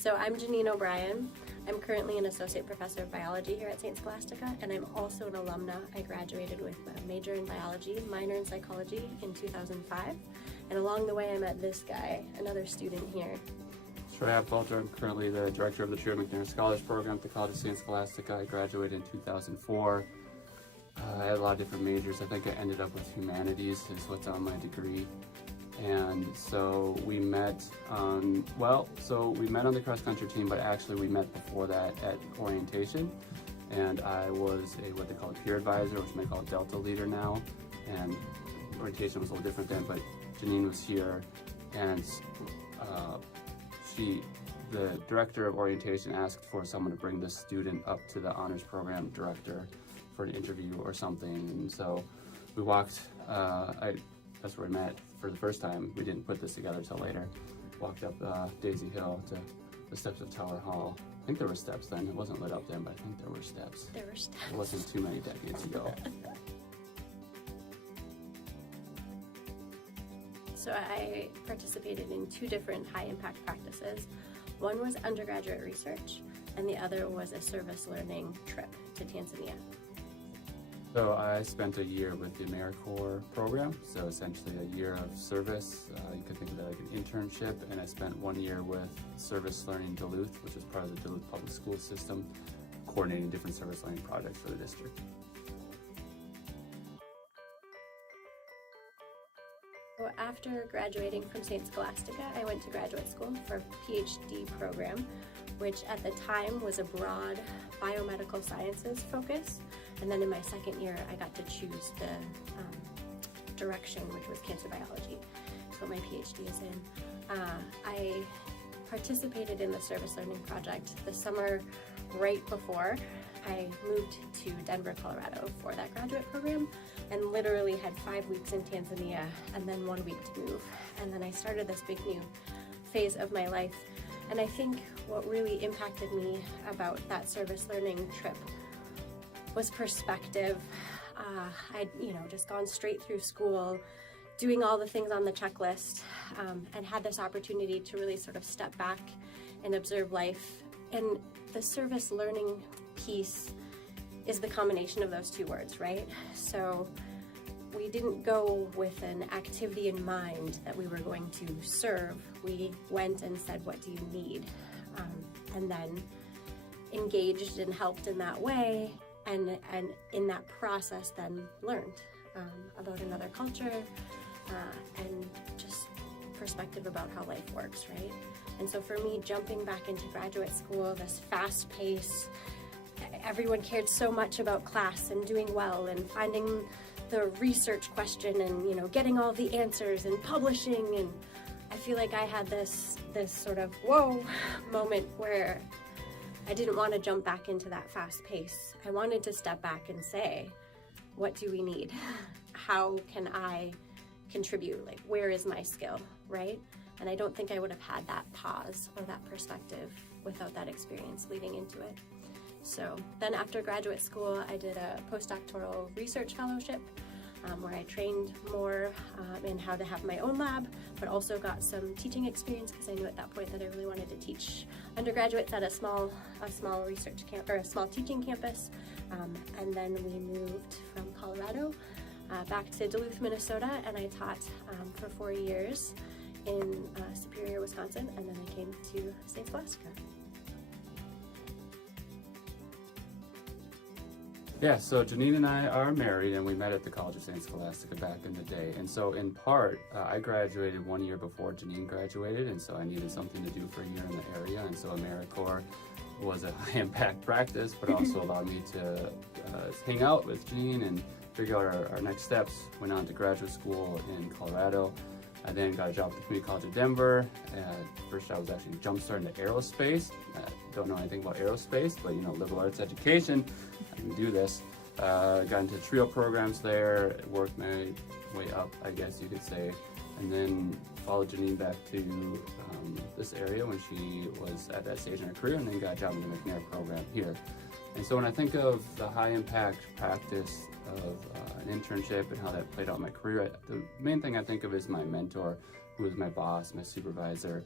So I'm Jenean O'Brien. I'm currently an associate professor of biology here at St. Scholastica, and I'm also an alumna. I graduated with a major in biology, minor in psychology in 2005. And along the way I met this guy, another student here. Abfalter. I'm currently the director of the Trio McNair Scholars Program at the College of St. Scholastica. I graduated in 2004. I had a lot of different majors. I think I ended up with humanities is what's on my degree. And so we met on, we met on the cross country team, but actually we met before that at orientation. And I was what they call a peer advisor, which they call Delta leader now. And orientation was a little different then, but Jenean was here, and the director of orientation asked for someone to bring this student up to the honors program director for an interview or something. And so we walked, that's where we met for the first time. We didn't put this together till later. Walked up Daisy Hill to the steps of Tower Hall. I think there were steps then. It wasn't lit up then, but I think there were steps. There were steps. It wasn't too many decades ago. So I participated in two different high-impact practices. One was undergraduate research, and the other was a service learning trip to Tanzania. So I spent a year with the AmeriCorps program, so essentially a year of service. You could think of that like an internship, and I spent 1 year with Service Learning Duluth, which is part of the Duluth Public School System, coordinating different service learning projects for the district. So after graduating from St. Scholastica, I went to graduate school for a PhD program, which at the time was a broad biomedical sciences focus. And then in my second year, I got to choose the direction, which was cancer biology. That's what my PhD is in. I participated in the service learning project the summer right before I moved to Denver, Colorado for that graduate program, and literally had 5 weeks in Tanzania and then 1 week to move. And then I started this big new phase of my life. And I think what really impacted me about that service learning trip was perspective. I'd just gone straight through school, doing all the things on the checklist, and had this opportunity to really sort of step back and observe life. And the service learning piece is the combination of those two words, right? So we didn't go with an activity in mind that we were going to serve. We went and said, what do you need? And then engaged and helped in that way, and in that process then learned about another culture and just perspective about how life works, right? And so for me, jumping back into graduate school, this fast pace, everyone cared so much about class and doing well and finding the research question and getting all the answers and publishing, and I feel like I had this sort of whoa moment where I didn't want to jump back into that fast pace. I wanted to step back and say, what do we need? How can I contribute? Like, where is my skill, right? And I don't think I would have had that pause or that perspective without that experience leading into it. So then after graduate school, I did a postdoctoral research fellowship where I trained more in how to have my own lab, but also got some teaching experience because I knew at that point that I really wanted to teach undergraduates at a small research camp or a small teaching campus. And then we moved from Colorado back to Duluth, Minnesota, and I taught for 4 years in Superior, Wisconsin, and then I came to St. Scholastica. Yeah, so Jenean and I are married, and we met at the College of St. Scholastica back in the day. And so in part, I graduated 1 year before Jenean graduated, and so I needed something to do for a year in the area. And so AmeriCorps was a high-impact practice, but also allowed me to hang out with Jenean and figure out our next steps. Went on to graduate school in Colorado. I then got a job at the Community College of Denver. First job was actually jump-starting into aerospace. Don't know anything about aerospace, but liberal arts education, I can do this. Got into trio programs there, worked my way up, I guess you could say, and then followed Jenean back to this area when she was at that stage in her career, and then got a job in the McNair program here. And so when I think of the high-impact practice of an internship and how that played out in my career, the main thing I think of is my mentor, who was my boss, my supervisor,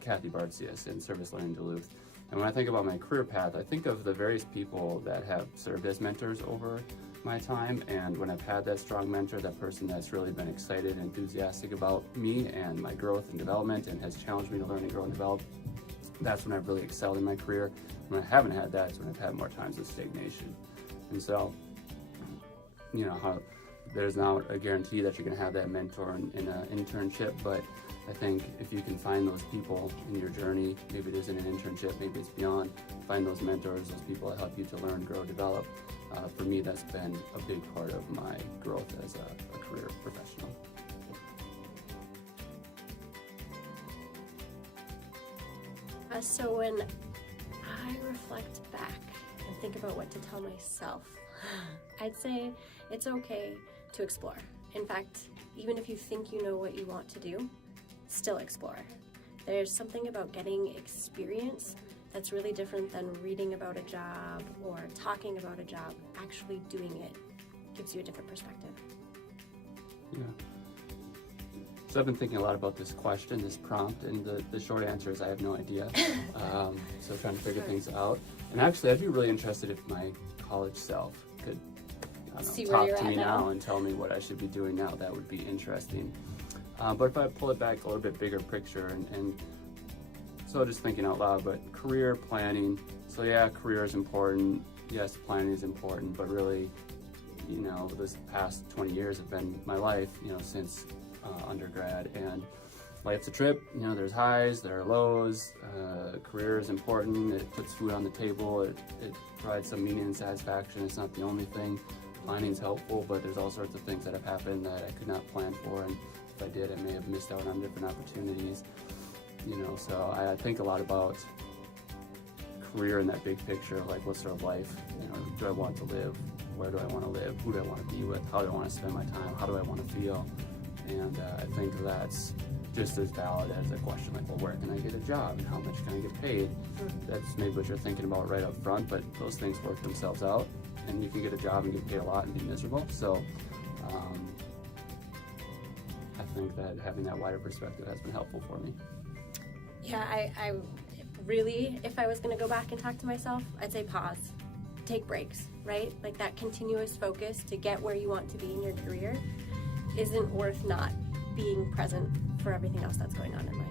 Kathy Bartzius in Service Learning Duluth. And when I think about my career path, I think of the various people that have served as mentors over my time, and when I've had that strong mentor, that person that's really been excited and enthusiastic about me and my growth and development and has challenged me to learn and grow and develop, that's when I've really excelled in my career. When I haven't had that, it's when I've had more times of stagnation. And so, you know, how there's not a guarantee that you're going to have that mentor in an internship, but I think if you can find those people in your journey, maybe it isn't an internship, maybe it's beyond, find those mentors, those people that help you to learn, grow, develop. For me, that's been a big part of my growth as a career professional. So when I reflect back and think about what to tell myself, I'd say it's okay to explore. In fact, even if you think you know what you want to do, still explore. There's something about getting experience that's really different than reading about a job or talking about a job. Actually doing it gives you a different perspective. Yeah. So I've been thinking a lot about this question, this prompt, and the short answer is I have no idea. So trying to figure things out. And actually, I'd be really interested if my college self could talk to me now and tell me what I should be doing now. That would be interesting. But if I pull it back a little bit bigger picture, and so just thinking out loud, but career planning. So yeah, career is important. Yes, planning is important, but really, you know, this past 20 years have been my life, you know, since undergrad, and life's a trip. You know, there's highs, there are lows. Career is important. It puts food on the table. It provides some meaning and satisfaction. It's not the only thing. Planning is helpful, but there's all sorts of things that have happened that I could not plan for, and if I did, I may have missed out on different opportunities. You know, so I think a lot about career in that big picture of like, what sort of life, you know, do I want to live? Where do I want to live? Who do I want to be with? How do I want to spend my time? How do I want to feel? And I think that's just as valid as a question like, well, where can I get a job and how much can I get paid? That's maybe what you're thinking about right up front, but those things work themselves out, and you can get a job and get paid a lot and be miserable. So I think that having that wider perspective has been helpful for me. Yeah, I really, if I was going to go back and talk to myself, I'd say pause, take breaks, right? Like that continuous focus to get where you want to be in your career isn't worth not being present for everything else that's going on in life.